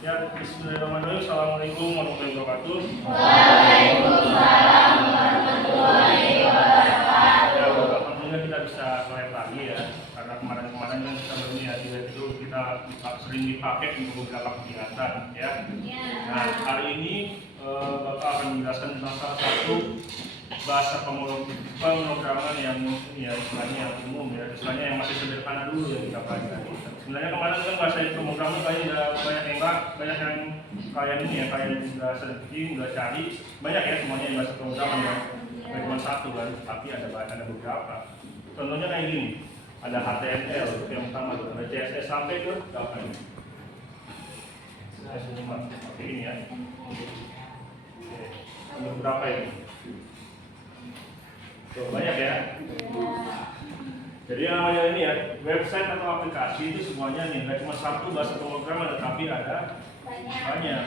Ya, bismillahirrahmanirrahim. Assalamualaikum warahmatullahi wabarakatuh. Waalaikumsalam warahmatullahi wabarakatuh. Ya, alhamdulillah kita bisa live lagi ya. Karena kemarin-kemarin kan kita ya itu kita sering dipakai untuk beberapa kegiatan ya. Nah, hari ini Bapak akan menjelaskan tentang salah satu bahasa pemrograman yang ya istilahnya yang umum ya, istilahnya yang masih sederhana dulu yang kita pelajari. Sebenarnya kemarin kan bahasa pemrograman banyak yang kalian ini ya, kalian sudah searching, sudah cari banyak ya semuanya yang bahasa pemrograman ya. Bukan cuma satu kan, tapi ada beberapa. Contohnya kayak gini, ada HTML yang pertama tuh, ada CSS sampai ke berapa ini? Oke ini ya. Untuk berapa ini? Tuh, banyak ya. Jadi yang namanya ini ya, website atau aplikasi itu semuanya nih, nggak cuma satu bahasa pemrograman, tetapi ada banyak.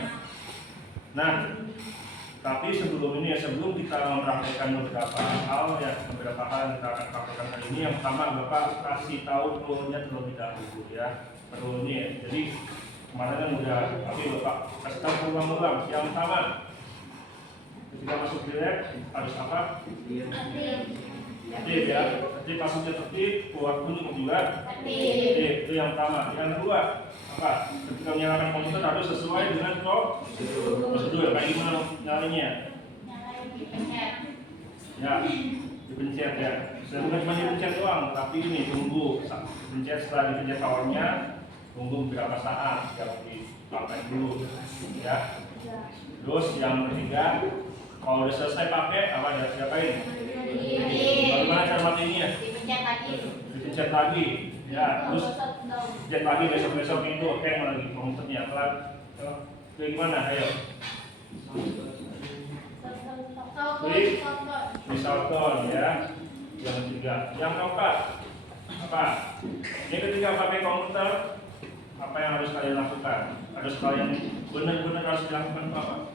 Nah, tapi sebelum ini ya, sebelum kita mempraktekkan beberapa hal yang kita akan praktekkan hari ini, yang pertama Bapak kasih tahu rule-nya terlebih dahulu ya, rule-nya ya. Jadi kemarin kan udah, tapi Bapak kasih tahu ulang-ulang. Yang pertama, ketika masuk direct harus apa? Tertib ya. Jadi masuknya tertib, keluar pun juga tertib. Itu yang pertama. Yang kedua, apa? Ketika menyalakan komputer harus sesuai dengan prosedur. Kayak gimana nyalainya? Ya, dipencet ya. Bukan cuma dipencet doang, tapi ini tunggu. Dipencet, setelah dipencet powernya, tunggu beberapa saat, jangan dipakai dulu ya. Terus yang ketiga, kalau udah selesai pakai apa ya, diapain? Bagaimana cara matinya? Dipencet lagi ya, terus pencet lagi besok itu hang lagi komputernya. Kayak gimana? Ayo klik resolve ya. Yang ketiga. Yang keempat apa? Ini ketika pakai komputer, apa yang harus kalian lakukan? Harus kalian benar-benar harus dilakukan apa?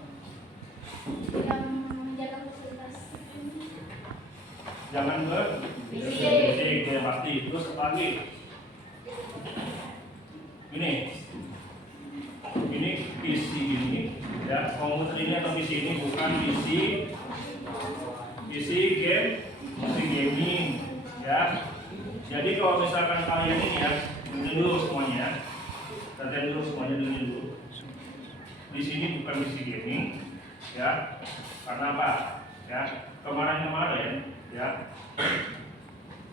Jangan berbisik yang pasti. Terus apa lagi? Ini PC ini ya, komputer ini atau PC ini bukan PC gaming ya. Jadi kalau misalkan kalian ini ya, dengerin dulu semuanya. Dulu. Di sini bukan PC gaming ya. Karena apa? Ya, kemarin ya,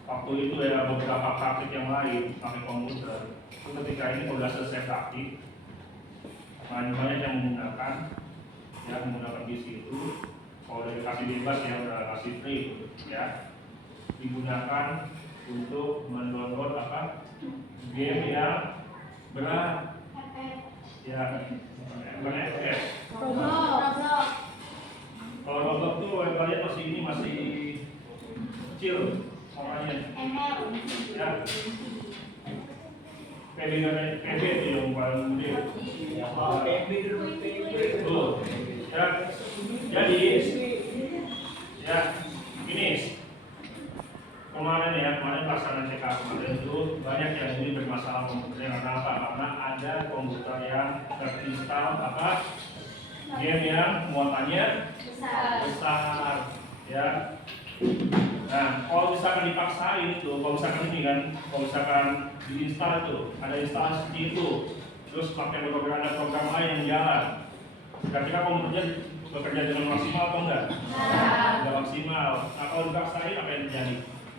waktu itu ya beberapa praktik yang lain pakai komputer. Itu ketika ini sudah selesai praktik, banyak yang menggunakan PC itu. Kalau udah dikasih bebas ya, udah kasih free ya, digunakan untuk mendownload apa? Game yang berat ya, bukan FPS. Kalau Roblox tuh kalian masih kecil orangnya ya. PB itu yang paling gede tuh ya. Jadi ya ini kemarin pelaksanaan CK kemarin itu banyak yang ini bermasalah komputernya. Karena apa? Karena ada komputer yang terinstall game yang muatannya besar ya. Nah, kalau misalkan dipaksain itu, kalau misalkan diinstal itu, ada instalasi seperti itu, terus pakai program lain yang jalan, ketika komputernya bekerja dengan maksimal atau enggak? Enggak maksimal. Nah, kalau dipaksain apa yang terjadi?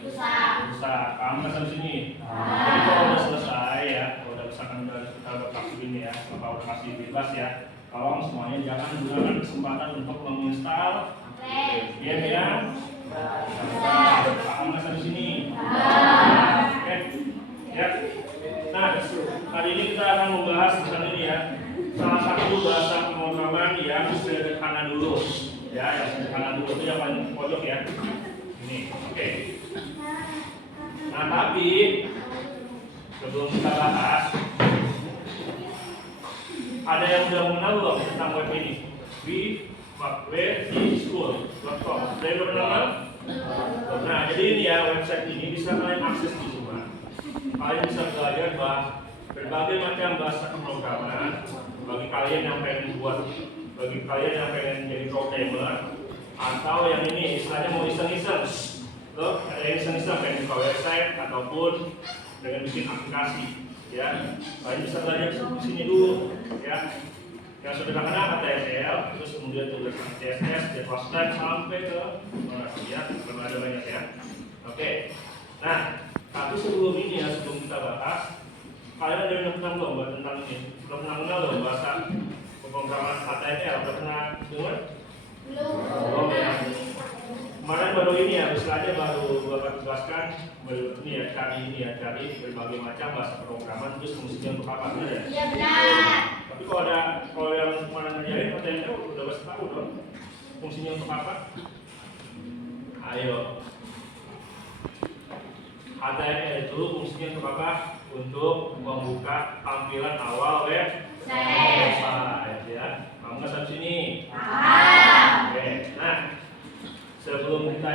Rusak. Paham nggak sampai sini? Jadi kalau udah selesai ya, kalau udah misalkan kita udah praktik ini ya, Bapak udah kasih bebas ya, tolong semuanya jangan gunakan kesempatan untuk menginstal game yang paham nggak sampai sini? Oke ya. Nah, hari ini kita akan membahas tentang ini ya, salah satu bahasa pemrograman yang sederhana dulu ya, yang sederhana dulu itu yang paling pojok ya. Ini, oke. Nah, tapi sebelum kita bahas, ada yang udah mengenal belum tentang web ini? www.school.com. Sudah mengenal? Nah, jadi ini ya, website ini bisa kalian akses di rumah. Kalian bisa belajar berbagai macam bahasa pemrograman, berbagai bagi kalian yang pengen jadi programmer atau yang ini istilahnya mau iseng-iseng, tuh ada yang iseng-iseng pengen buka website ataupun dengan bikin aplikasi, ya. Kalian bisa belajar di sini dulu, ya. Yang sederhana HTML, terus kemudian tulisan CSS, JavaScript sampai ke ya, ada banyak ya. Oke. Nah, tapi sebelum ini ya, sebelum kita bahas, kalian ada yang pernah belum tentang ini? Sudah pernah kenal belum bahasa pemrograman HTML? Sudah pernah dengar? Belum ya. Kemarin baru ini ya, istilahnya baru akan jelaskan ini ya, cari berbagai macam bahasa pemrograman terus fungsinya untuk apa, benar ya? Iya benar. Tapi kalau yang kemarin ngajarin HTML udah pasti tahu dong fungsinya untuk apa? Ayo. HTML itu fungsinya untuk apa? Untuk membuka tampilan awal website ya. Kamu nggak sampai sini? Oke. Nah, sebelum kita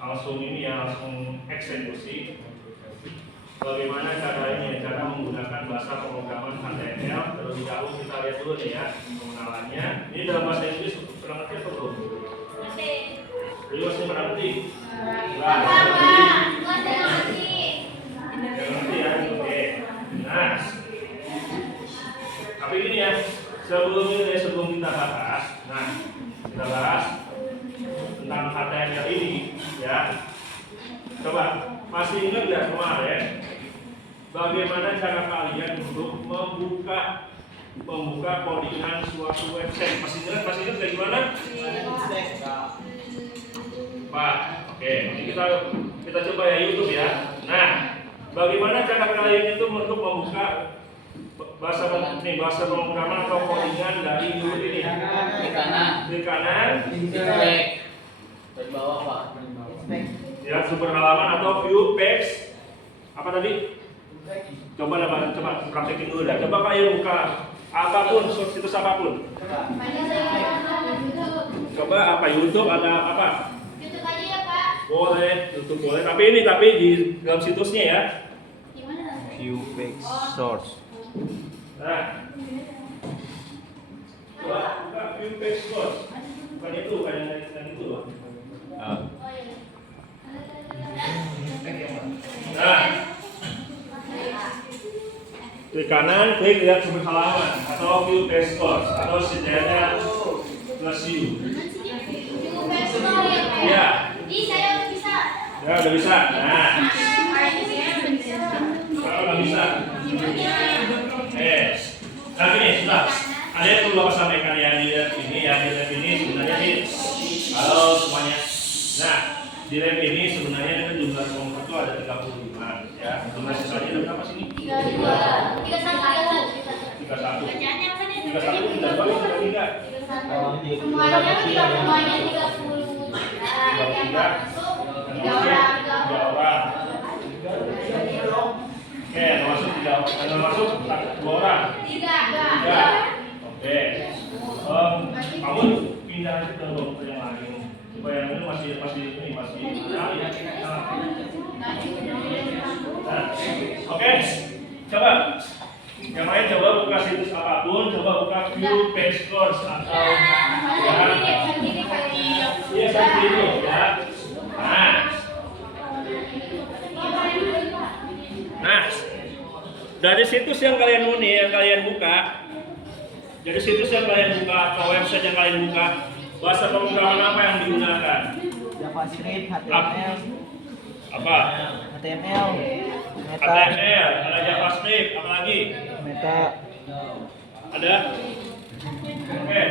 langsung eksekusi, bagaimana cara menggunakan bahasa pemrograman HTML? Terlebih dahulu kita lihat dulu nih ya pengenalannya. Ini dalam bahasa Inggris pernah ngerti atau belum? Jadi masih pernah ngerti? Ngerti ya? Oke. Nah, tapi ini ya, sebelum kita bahas, kita bahas tentang HTML ini, ya. Coba, masih ingat nggak kemarin bagaimana cara kalian untuk membuka codingan suatu website? Masih ingat kayak gimana? Pak, oke, ini kita coba ya YouTube ya. Nah, bagaimana cara kalian itu untuk membuka bahasa pemrograman atau codingan dari YouTube ini? Klik kanan, dari bawah Pak. ya, sumber halaman atau view page. Apa tadi? Coba praktekin dulu dah. Coba kalian buka apapun, situs apapun. Coba apa YouTube ada apa? YouTube aja ya Pak. Boleh, YouTube boleh. Tapi di dalam situsnya ya. Gimana? View page source. Nah, coba buka view page source. Bukan itu loh. Nah, klik kanan, klik lihat sumber halaman atau view page source atau setidaknya plus view. Ya. Bisa. Ya udah bisa. Nah, kalau nggak bisa, nah gini sudah. Ada yang perlu aku sampaikan ya di lab ini sebenarnya sih. Halo semuanya. Nah, di lab ini sebenarnya dengan jumlah kelompok itu ada 35 ya. Jumlah siswanya ada berapa sini? 31. 31. Bacaannya apa nih? 31 tidak bagus tidak. Semuanya 30. 3 orang. Oke, masuk 2 orang. 3. Oke. Kamu pindah aja ke dokter yang lain. Supaya yang ini masih Nah, oke. Coba. Yang lain coba buka situs apapun, coba buka view page source atau ya seperti itu ya. Nah, dari situs yang kalian buka, atau website yang kalian buka, bahasa pemrograman apa yang digunakan? JavaScript, HTML. Apa? HTML. Meta. HTML, ada JavaScript, apa lagi? Meta. Ada? Oke.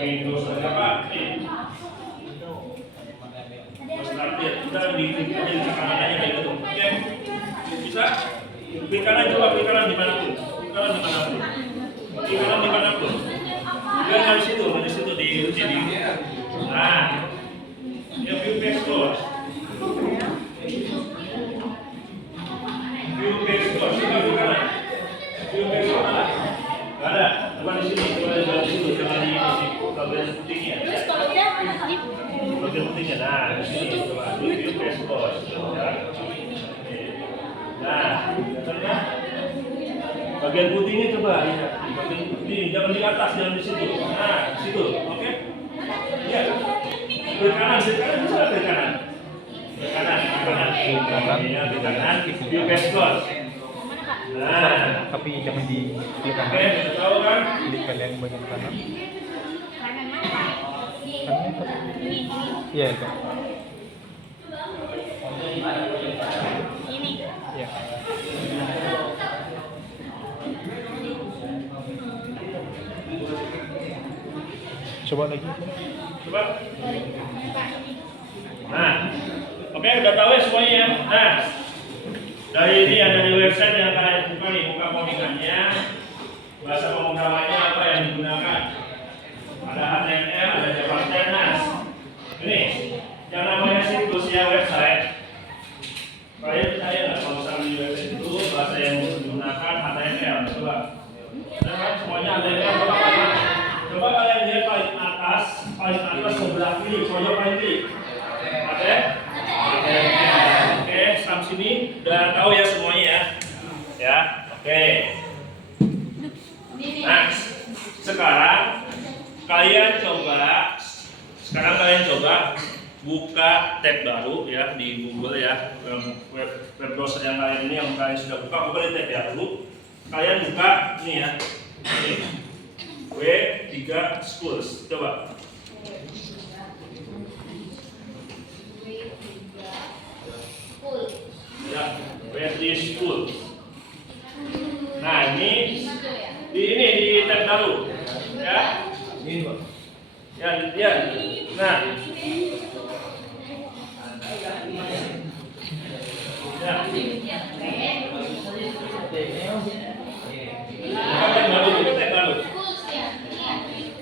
Windows ada apa? Kita di kanan aja kayak gitu. Oke. Bisa? Klik kanan dimanapun. Jangan di situ di Nah, ya view page source. View page source. View page source ada? Nggak ada. Coba di sini. Coba di situ. Coba di bagian putihnya. Bagian putihnya. Nah, di sini. Coba view page source. Ya. Bagian putih ini coba lihat. Bagian putih, jangan di atas, jangan di situ. Nah, di situ, oke? Iya. Ke kanan bisa ke kanan. Ke kanan. Ya, ke kanan. Di best close. Nah, Tapi jangan di klik oke, kanan. udah tahu kan? Klik yang bagian kanan. Kanan mana? Iya itu. Ini. Iya. Coba lagi. Coba. Nah, oke, udah tahu ya semuanya ya. Nah, dari ini ada di website yang kalian buka nih, buka codingannya, bahasa pemrogramannya apa yang digunakan. Ada HTML, ada JavaScript. Nah, ini yang namanya situs ya website. Kalian percaya nggak kalau misalnya di website itu bahasa yang digunakan HTML? Coba. Nah, semuanya HTML. Coba kalian lihat paling atas sebelah kiri, pojok paling kiri. Oke? Oke, sampai sini udah tahu ya semuanya ya. Ya, oke. Nah, sekarang kalian coba buka tab baru ya di Google ya, web browser yang kalian ini yang kalian sudah buka di tab baru. Kalian buka ini ya. Ini. W3 Schools. Coba. Ya, W3 Schools. Nah, ini di tab baru. Ya. Ini, Pak. Ya, lihat. Nah. Ya. Buka tab baru, buka tab baru.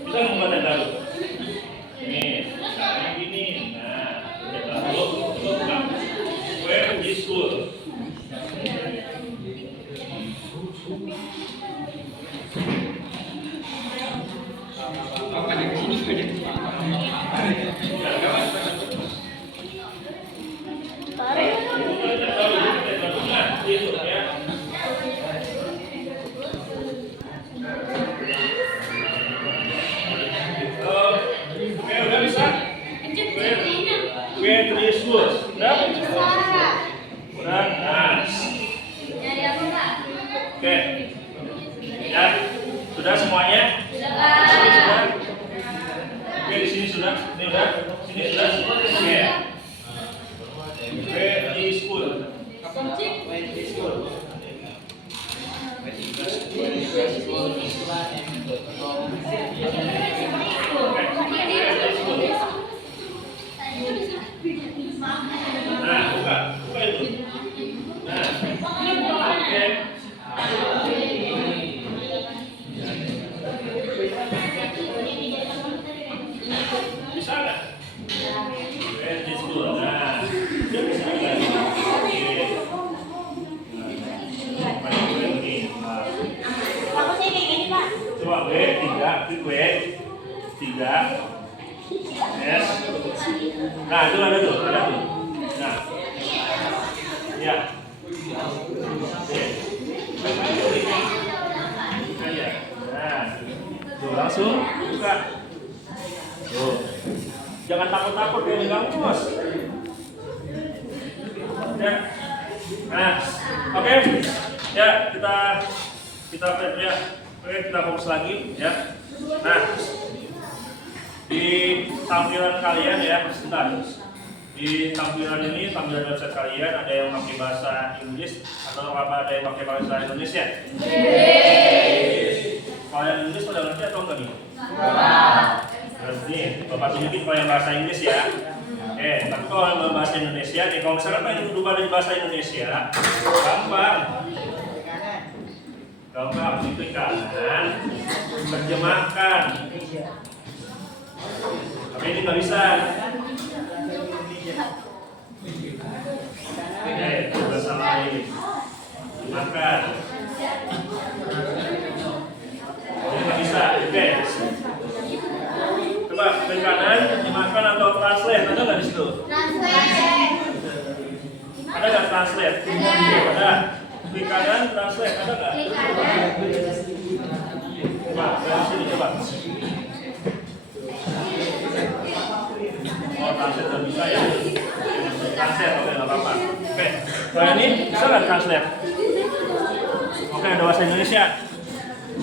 Kita membuat tab baru. Ini, sekarang ini. Nah, kita buka. Where is school? Nah, itu ya. Oke, udah bisa? Where is school? Udah? Udah, nah. Oke. Ya, sudah semuanya? Sini sudah. Oke, di sini sudah. Ini udah. Sini sudah. Oke. Where is school? Nah, buka itu. Nah, oke. Bisa nggak? Where is school? Nah, udah bisa nggak? Oke. Coba W3, klik W3 S. Nah, itu ada tuh. Nah, ya. Oke. Nah, tuh langsung buka. Tuh. Jangan takut-takut ya, enggak mus. Ya. Nah, oke. Ya, kita ya. Oke, kita fokus lagi ya. Nah, di tampilan kalian ya, sebentar. Di tampilan ini, tampilan website kalian ada yang pakai bahasa Inggris atau ada yang pakai bahasa Indonesia? Kalau yang Inggris pada ngerti atau enggak nih? Berarti Bapak tunjukin kalau yang bahasa Inggris ya. Tapi kalau yang bahasa Indonesia nih, kalau misalkan pengen duduk pada di bahasa Indonesia, gampang. Gampang, klik kanan, terjemahkan. Tapi ini nggak bisa. Bahasa lain. Terjemahkan. Ini nggak bisa. Oke. Coba klik kanan, terjemahkan atau translate. Ada nggak di situ? Ada nggak translate? Ada. Klik kanan, translate, ada nggak? Klik kanan. Coba, dari sini coba. Oh, translate nggak bisa ya? Translate, oke, nggak apa-apa. Oke, kalau ini bisa nggak translate? Oke, ada bahasa Indonesia.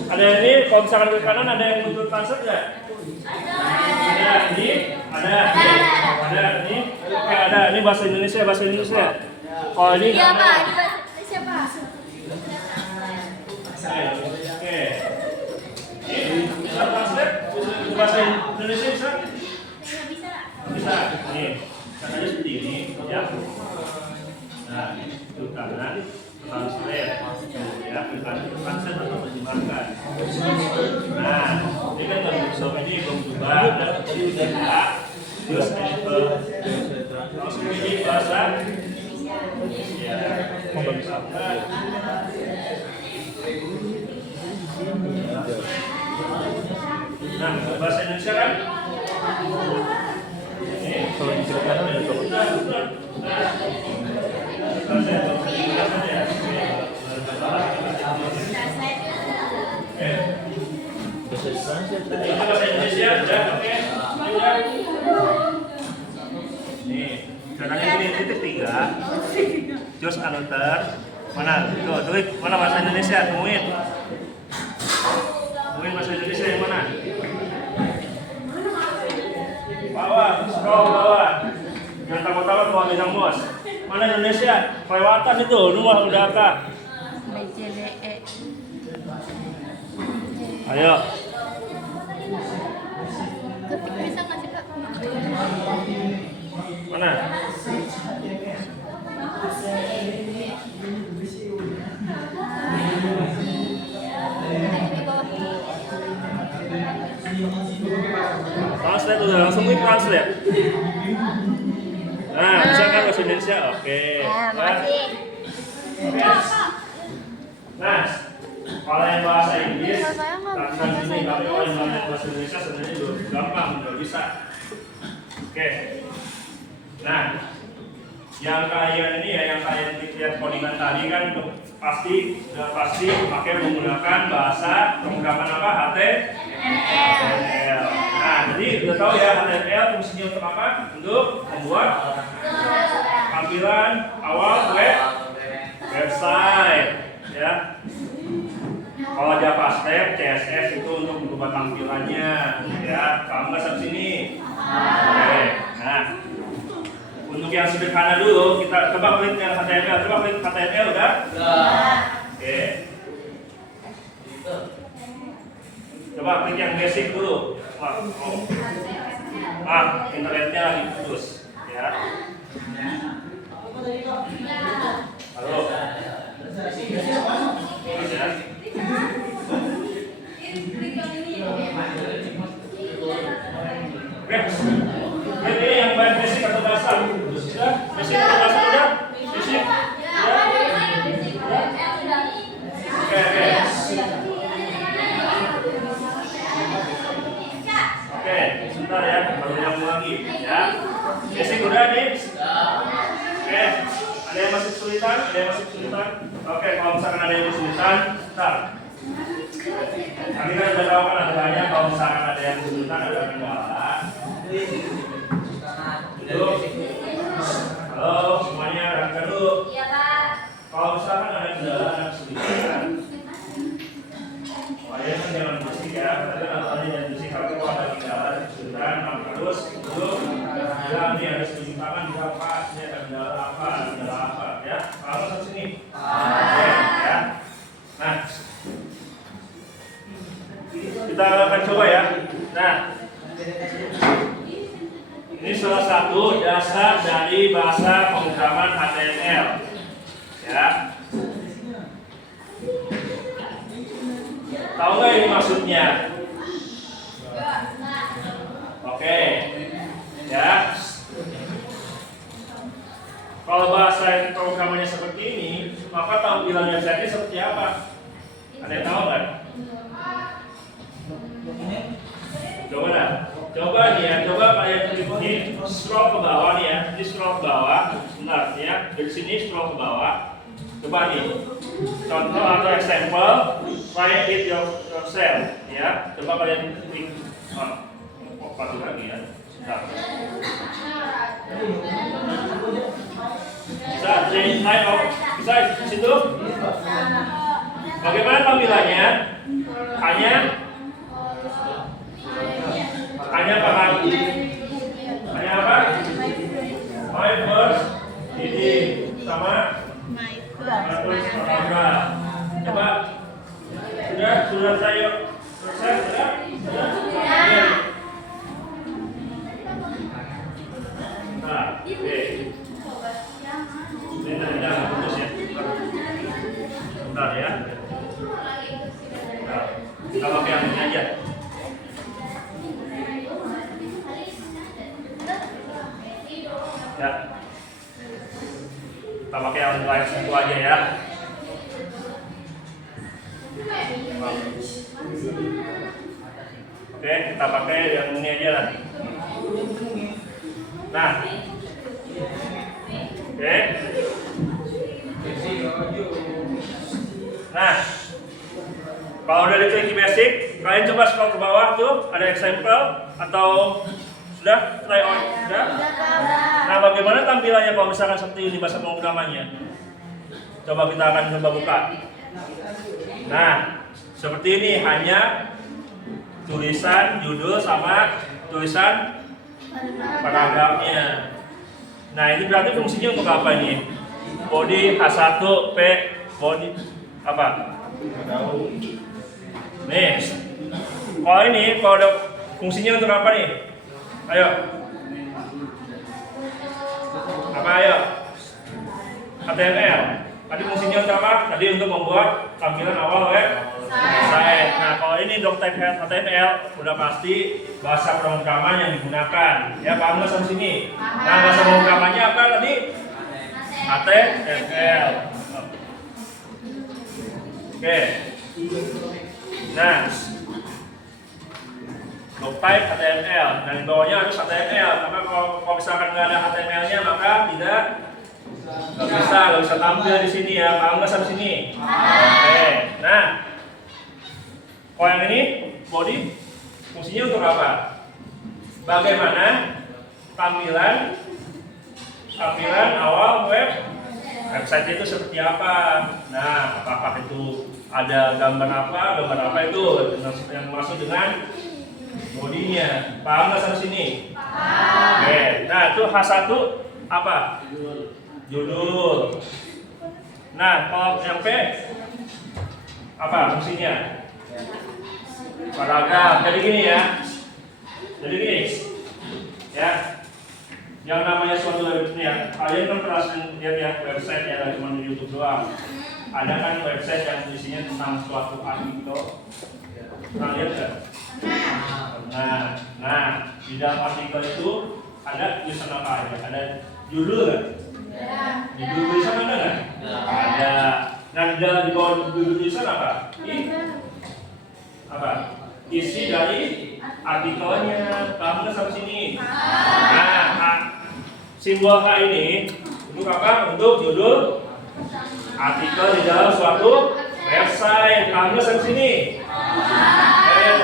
Ada ini, kalau misalkan klik kanan ada yang butuh translate nggak? Ada, ini, ada, ini, oke, ada, ini bahasa Indonesia. Kalau ini Iya nggak Pak, ada. ini bahasa Indonesia Pak. Oke. Ini bisa translate? Bahasa Indonesia bisa? Nggak bisa. Bisa. Nih, caranya seperti ini, ya. Nah, klik kanan, translate. Ya, klik kanan, translate atau terjemahkan. Nah, ini kan ini belum berubah. Tadi udah ya. Terus langsung ini bahasa. Ya. Nah, bahasa Indonesia kan? Ini. Kalau di kiri kanan ada apa? Bahasa Indonesia udah oke. Nih, caranya ini titik 3. Just announcer. Mana? Tuh, mana bahasa Indonesia? Temuin bahasa Indonesia yang mana? Bawah, scroll bawah. Yang takut-takut mau megang mouse. Mana Indonesia? Kelewatan itu, rumah udah Kak. BCDE. Ayo. Ketik bisa nggak sih Kak? Mana? Di bawah. Translate udah langsung klik translate. Nah, bisa kan bahasa Indonesia? Oke. Makasih. Nah, kalau yang bahasa Inggris, tangan sini. Tapi kalau yang bahasa Indonesia sebenarnya juga gampang, juga bisa. Oke. Nah, yang kalian ini ya, yang kalian lihat codingan tadi kan pasti pakai menggunakan bahasa pemrograman apa? HTML. Nah, jadi udah tahu ya HTML fungsinya untuk apa? Untuk membuat tampilan awal website, ya. Kalau JavaScript, CSS itu untuk merubah tampilannya, ya. Paham nggak sampai sini? Oke. Nah, untuk yang sederhana dulu, kita coba klik yang HTML. Coba klik HTML udah? Oke. Coba klik yang basic dulu. Internetnya lagi putus, ya. Halo. Ya. Oke. Ini yang basic atau dasar? Sudah? Basic atau dasar udah? Basic? Oke. Oke, sebentar ya, baru nyambung lagi, ya. Basic udah nih? Oke, ada yang masih kesulitan? Oke, kalau misalkan ada yang kesulitan, bentar. Kami kan udah tahu kan aturannya, kalau misalkan ada yang kesulitan, ada kendala. Halo, semuanya rapikan dulu. Iya Pak. Kalau misalkan ada kendala, ada kesulitan, kalian kan jangan bersih ya, kalian aturannya jangan bersih. Kalau ada kendala, ada kesulitan, harus duduk. Bilang nih ada setuju tangan berapa, ini ada kendala apa, ya. Kalau sampai sini, oke, ya. Nah, kita akan coba ya. Nah, ini salah satu dasar dari bahasa pemrograman HTML, ya. Tahu nggak ini maksudnya? Oke, ya. Kalau bahasa programannya seperti ini, maka tampilan website-nya seperti apa? Ada yang tahu nggak? Coba dah. Coba nih ya, coba kalian ini scroll ke bawah nih ya, ini scroll ke bawah, benar ya, dari sini scroll ke bawah. Coba nih, contoh atau example, try it yourself ya. Coba kalian klik, patuh lagi ya. Bentar. Bisa, bisa di situ. Bagaimana tampilannya? Hanya apa? My first reading sama My my first paragraph. Coba sudah saya selesai sudah. Nah, oke. Bentar, putus ya. Bentar ya. Nah, kita pakai yang ini aja. Ya, kita pakai yang lain itu aja ya. Oke, kita pakai yang ini aja lah. Nah, oke. Nah, kalau udah diklik basic, kalian coba scroll ke bawah tuh, ada example atau sudah try on? Sudah? Nah, bagaimana tampilannya kalau misalkan seperti ini bahasa pemrogramannya? Coba kita akan coba buka. Nah, seperti ini hanya tulisan judul sama tulisan paragrafnya. Nah, ini berarti fungsinya untuk apa ini? Body H1 P body apa? Nih. Kalau ini kalau ada fungsinya untuk apa nih? Ayo. Apa ayo? HTML. Tadi fungsinya untuk apa? Tadi untuk membuat tampilan awal website. Nah, kalau ini doc-type HTML udah pasti bahasa pemrograman yang digunakan. Ya, paham nggak sampai sini? Nah, bahasa pemrogramannya apa tadi? HTML. Oke. Nah, doc-type HTML. Dan di bawahnya harus HTML. Karena kalau misalkan nggak ada HTML-nya maka nggak bisa tampil di sini ya. Paham nggak sampai sini? Oke. Nah, kalau yang ini body fungsinya untuk apa? Bagaimana tampilan awal website itu seperti apa? Nah, apakah itu ada gambar apa itu yang masuk dengan bodinya? Paham nggak sampai sini? Oke. Nah, itu H1 apa? Judul. Nah, kalau yang P apa fungsinya? Paragraf. Jadi gini ya. Ya. Yang namanya suatu website ya. Kalian kan pernah lihat ya website ya, nggak cuma di YouTube doang. Ada kan website yang isinya tentang suatu artikel. Pernah lihat nggak? Nah, di dalam artikel itu ada tulisan apa aja? Ada judul nggak? Judul tulisan ada nggak? Ada. Nah, di bawah judul tulisan apa? Apa? Isi dari artikelnya. Paham nggak sampai sini? Nah, simbol H ini untuk apa? Untuk judul artikel di dalam suatu website. Paham nggak sampai sini?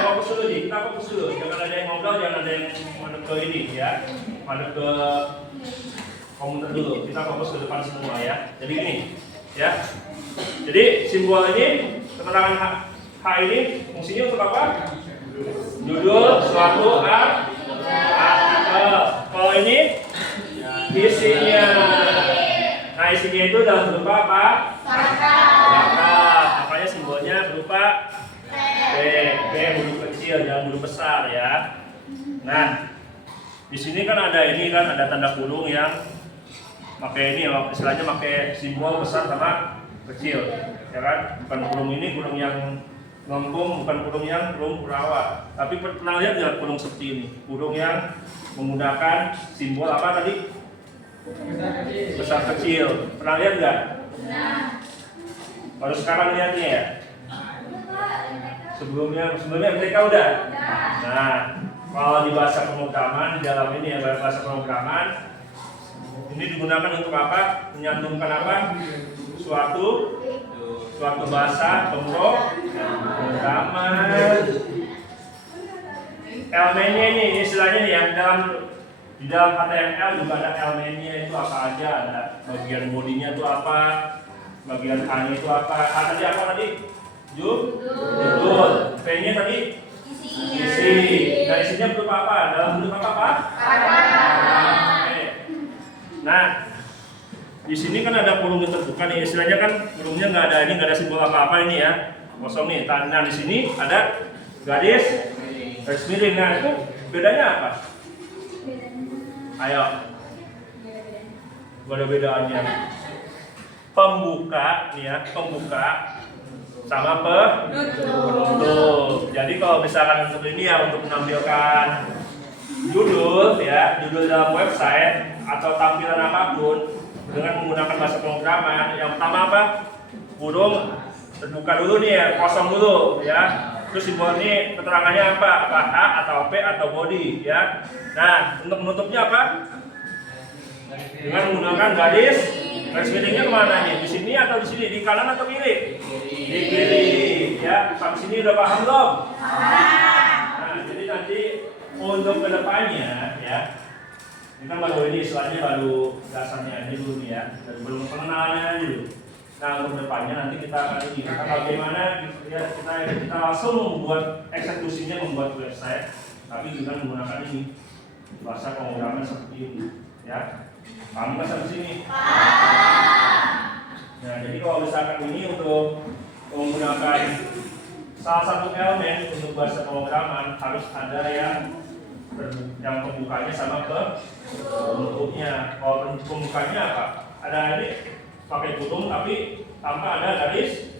Fokus dulu nih, kita fokus dulu. Jangan ada yang ngobrol, jangan ada yang madep ke ini ya. Madep ke komputer dulu. Kita fokus ke depan semua ya. Jadi gini, ya. Jadi simbol ini, keterangan H ini fungsinya untuk apa? Judul suatu artikel. Kalau ini isinya. Nah, isinya itu dalam berupa apa? Paragraf. Makanya simbolnya berupa B huruf kecil, jangan huruf besar ya. Nah, di sini kan ada tanda kurung yang pakai ini, istilahnya pakai simbol besar sama kecil, ya kan? Bukan kurung ini kurung yang lengkung, bukan kurung yang kurung kurawat. Tapi pernah lihat nggak kurung seperti ini? Kurung yang menggunakan simbol apa tadi? Besar kecil. Pernah lihat nggak? Baru sekarang lihatnya ya. Sebelumnya mereka udah. Nah, Kalau di bahasa pemrograman, di dalam ini ya bahasa pemrograman, ini digunakan untuk apa? Menyambungkan apa? Suatu bahasa pemrograman. Elemennya ini istilahnya nih ya, di dalam HTML juga ada elemennya itu apa aja, ada bagian bodinya itu apa, bagian A-nya itu apa. A tadi apa tadi? Judul. P-nya tadi isi. Nah, isinya berupa apa? Dalam bentuk apa, Pak? Oke. Nah, di sini kan ada kolom terbuka nih. Istilahnya kan kolomnya nggak ada simbol apa-apa ini ya. Kosong nih. Nah, di sini ada garis miring. Nah, itu bedanya apa? Ayo. Gak ada bedaannya. Pembuka nih ya, pembuka sama penutup. Jadi kalau misalkan untuk ini ya, untuk menampilkan judul ya, judul dalam website atau tampilan apapun dengan menggunakan bahasa pemrograman, yang pertama apa? Kurung terbuka dulu nih ya, kosong dulu ya. Terus simbol ini keterangannya apa? Apa A atau P atau body ya. Nah, untuk menutupnya apa? Dengan menggunakan garis miringnya kemana nih? Di sini atau di sini? Di kanan atau kiri? Di kiri ya. Sampai sini udah paham belum? Nah, jadi nanti untuk kedepannya ya, ini kan baru ini istilahnya baru dasarnya aja dulu nih ya, belum pengenalannya aja dulu. Nah, untuk kedepannya nanti kita akan ini, bagaimana ya, kita langsung membuat eksekusinya, membuat website, tapi dengan menggunakan ini bahasa pemrograman seperti ini ya. Paham nggak sampai sini? Nah, jadi kalau misalkan ini untuk menggunakan salah satu elemen untuk bahasa pemrograman harus ada yang pembukanya sama penutupnya. Kalau pembukanya apa? Ada ini pakai kurung tapi tanpa ada garis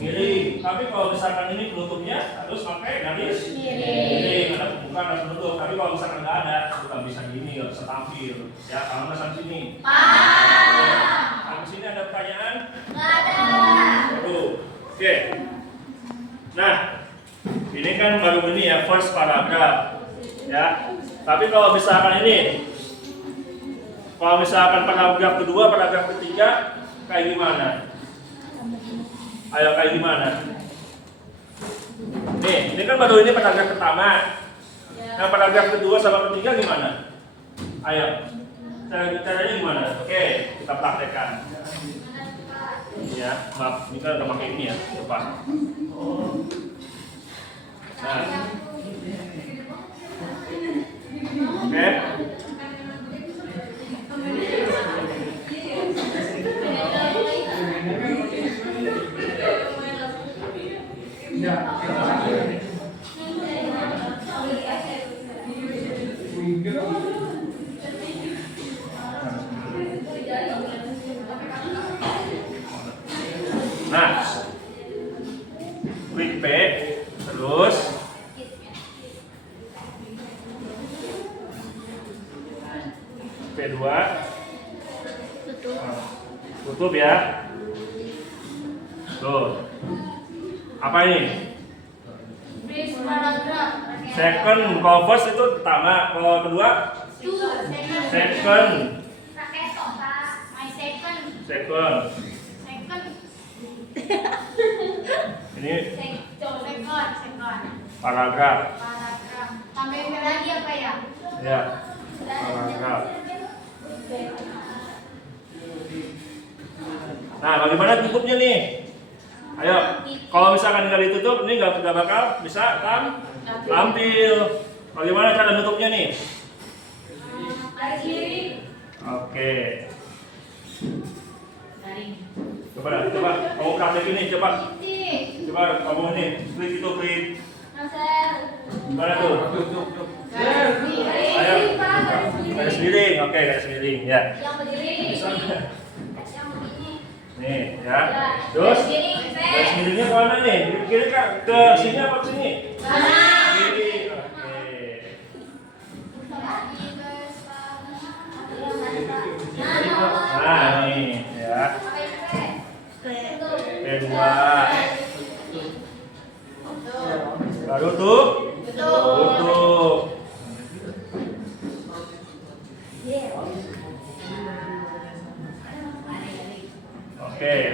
miring. Tapi kalau misalkan ini penutupnya harus pakai garis miring, ada pembuka dan penutup. Tapi kalau misalkan nggak ada, bukan bisa gini, nggak bisa tampil. Ya, kamu nggak sampai sini? Sampai sini ada pertanyaan? Nggak ada. Oke. Nah, ini kan baru ini ya, first paragraph. Ya. Tapi kalau misalkan ini, paragraf kedua, paragraf ketiga, kayak gimana? Ayo kayak gimana? Nih, ini kan baru ini paragraf pertama. Nah, paragraf kedua sama ketiga gimana? Ayo, caranya gimana? Oke, kita praktekkan. Ya, maaf, ini kan udah pakai ini ya, lepas. Nah, oke. Nah, klik P, terus P2, tutup ya. Tuh, apa ini? Second, kalau first itu pertama, kalau kedua second. Ini paragraf. Tambahin lagi apa ya? Ya, paragraf. Nah, bagaimana tutupnya nih? Ayo, kalau misalkan nggak ditutup, ini nggak bakal bisa tampil. Bagaimana cara tutupnya nih? Oke. Coba, kamu praktek ini, coba kamu ini, klik itu, klik. Gimana tuh? Ayo, garis miring, oke, garis miring, ya. Nih, ya. Terus, garis miringnya ke mana nih? Kiri ke sini apa ke sini? Kiri, oke. Nah, nih, ya. P2. Baru tutup.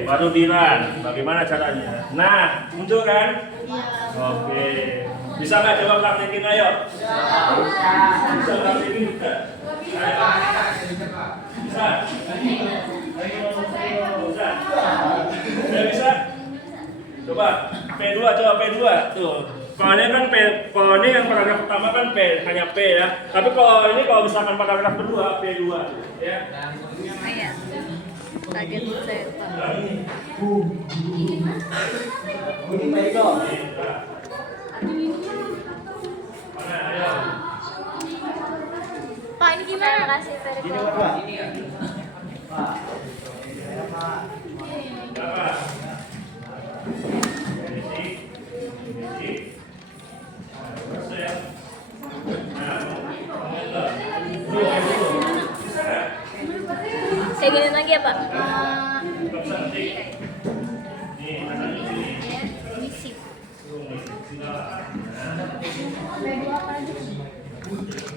baru di-run. Bagaimana caranya? Nah, muncul kan? Iya. Oke. Bisa nggak coba praktekin, ayo? Bisa praktekin juga? Bisa? Bisa? Bisa? Coba P2, coba P2 tuh. Kalau ini kan P, kalau ini yang paragraf pertama kan P, hanya P ya. Tapi kalau ini kalau misalkan paragraf kedua P2 ya. Iya. Kaget saya, Pak. Mana, ayo. Pak, ini gimana? Kasih Gini Pak. Berapa? Saya gini lagi ya, Pak? Misi.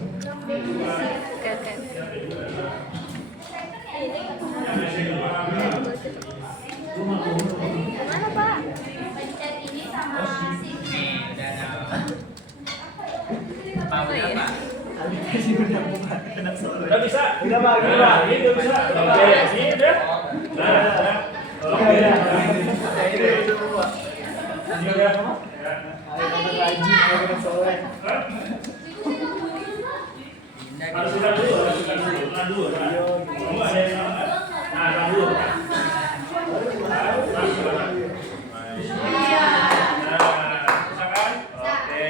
Oke, oke. Gimana, Pak? Pencet ini sama sini. Udah bisa? Udah Pak, gini Pak. Nah, ini udah bisa. Oke, ini udah. Nah, oke. Ini udah. Harus kita dulu, Tahan dulu. Kamu ada yang salah nggak? Nah, tahan dulu. Nah, bisa kan? Oke.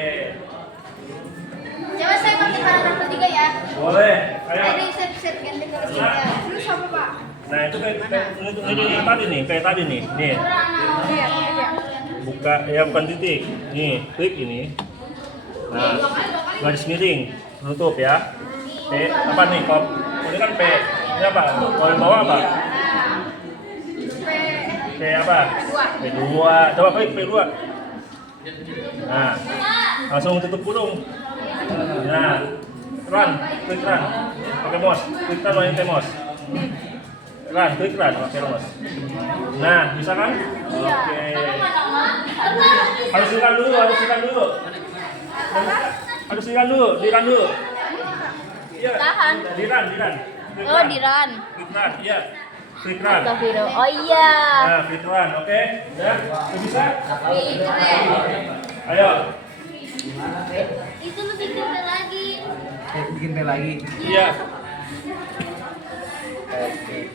Coba saya pakai paragraf ketiga ya. Boleh. Ayo. Ini set ganti ke ketiga. Terus apa, Pak? Nah, itu ini yang tadi nih, kayak tadi nih. Nih. Iya, iya. Buka ya, bukan titik. Nih, klik ini. Nah, garis miring, tutup ya. P apa nih? Kop. Ini kan P. Ini apa? Kalau di bawah apa? P apa? P2. Coba klik P2. Nah, langsung tutup kurung. Nah, run, klik run. Pakai mouse, klik run pakai mouse. Run, klik run pakai mouse. Nah, bisa kan? Oke. Harus di-run dulu, harus di-run dulu. Harus di-run dulu, di-run dulu. Iya. Tahan. Di-run. Klik Oh, di run. Klik run, iya. Klik run. Astagfirullah. Oh iya. Nah, klik run, oke? Ya, udah bisa? Wih, keren. Ayo. Itu lebih keren lagi. Bikin P lagi. Iya. Oke.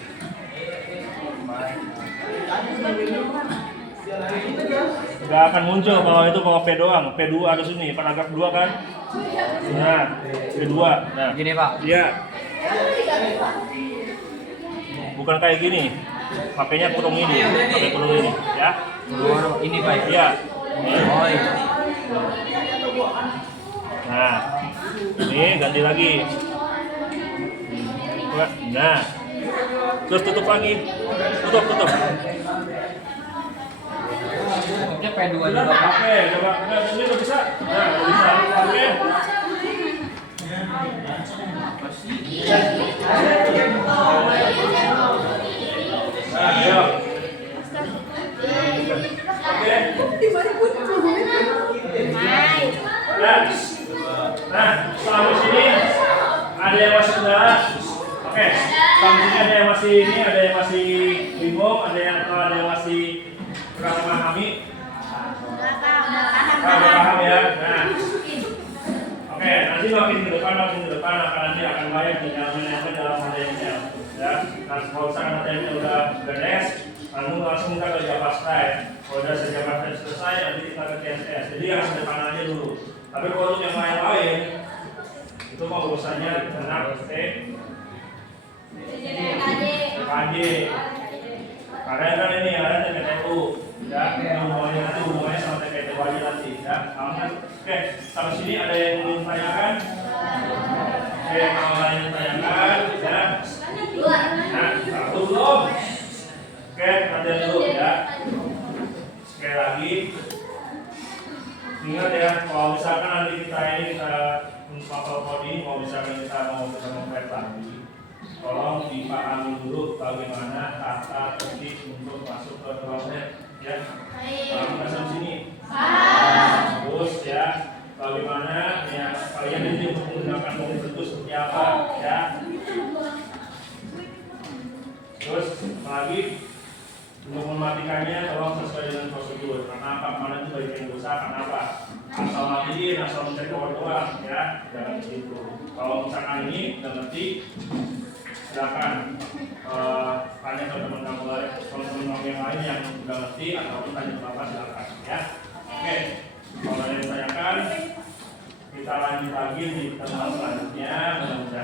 Gak akan muncul kalau itu kalau P doang. P2 ada sini, paragraf 2 kan? Nah, P2. Nah, Gini Pak. iya. Bukan kayak gini. Pakainya kurung ini, pakai kurung ini, ya. Oh, ini Pak. Iya. Oh iya. Nah, ini ganti lagi. Nah, terus tutup lagi. Tutup. Tutupnya P2 juga Pak. Oke, coba. Nah, ini udah bisa. Nah, udah bisa. Oke. Nah, ayo. Oke. Nah, sampai sini ada yang masih kendala. Oke, sampai sini ada yang masih ini, ada yang masih bingung, ada yang masih kurang memahami. Paham ya. Nah, oke, nanti makin ke depan akan banyak email dalam HTML. Ya, nah kalau misalkan HTML udah beres, langsung kita ke JavaScript. Kalau udah JavaScript selesai, nanti kita ke CSS. Jadi yang sederhana aja dulu. Tapi kalau untuk yang lain-lain, itu mau urusannya benar TKJ. Karena kan ini ada TPTU, ya, hubungannya sama TPTU aja nanti, ya. Oke, sampai sini ada yang ingin tanyakan? Oke, kalau ada yang tanyakan, ya. Nah, satu belum. Oke, nanti dulu ya. Sekali lagi, ingat ya, kalau misalkan nanti kita ini kita coding, kalau misalkan kita mau meng-write lagi, tolong dipahami dulu bagaimana tata tertib untuk masuk ke ruangan ya. Paham nggak sampai sini? Terus ya, bagaimana ya kalian ini menggunakan mobil itu seperti apa ya? Terus lagi untuk mematikannya tolong sesuai dengan prosedur. Karena apa? Kemarin itu bagian yang dosa. Karena apa? Asal matiin, asal mencari power doang ya, jangan gitu. Kalau misalkan ini nggak ngerti, silakan tanya ke teman-teman yang lain yang udah ngerti ataupun tanya ke bapak silakan ya. Oke, kalau ada yang ditanyakan kita lanjut lagi di pertemuan selanjutnya. Mudah-mudahan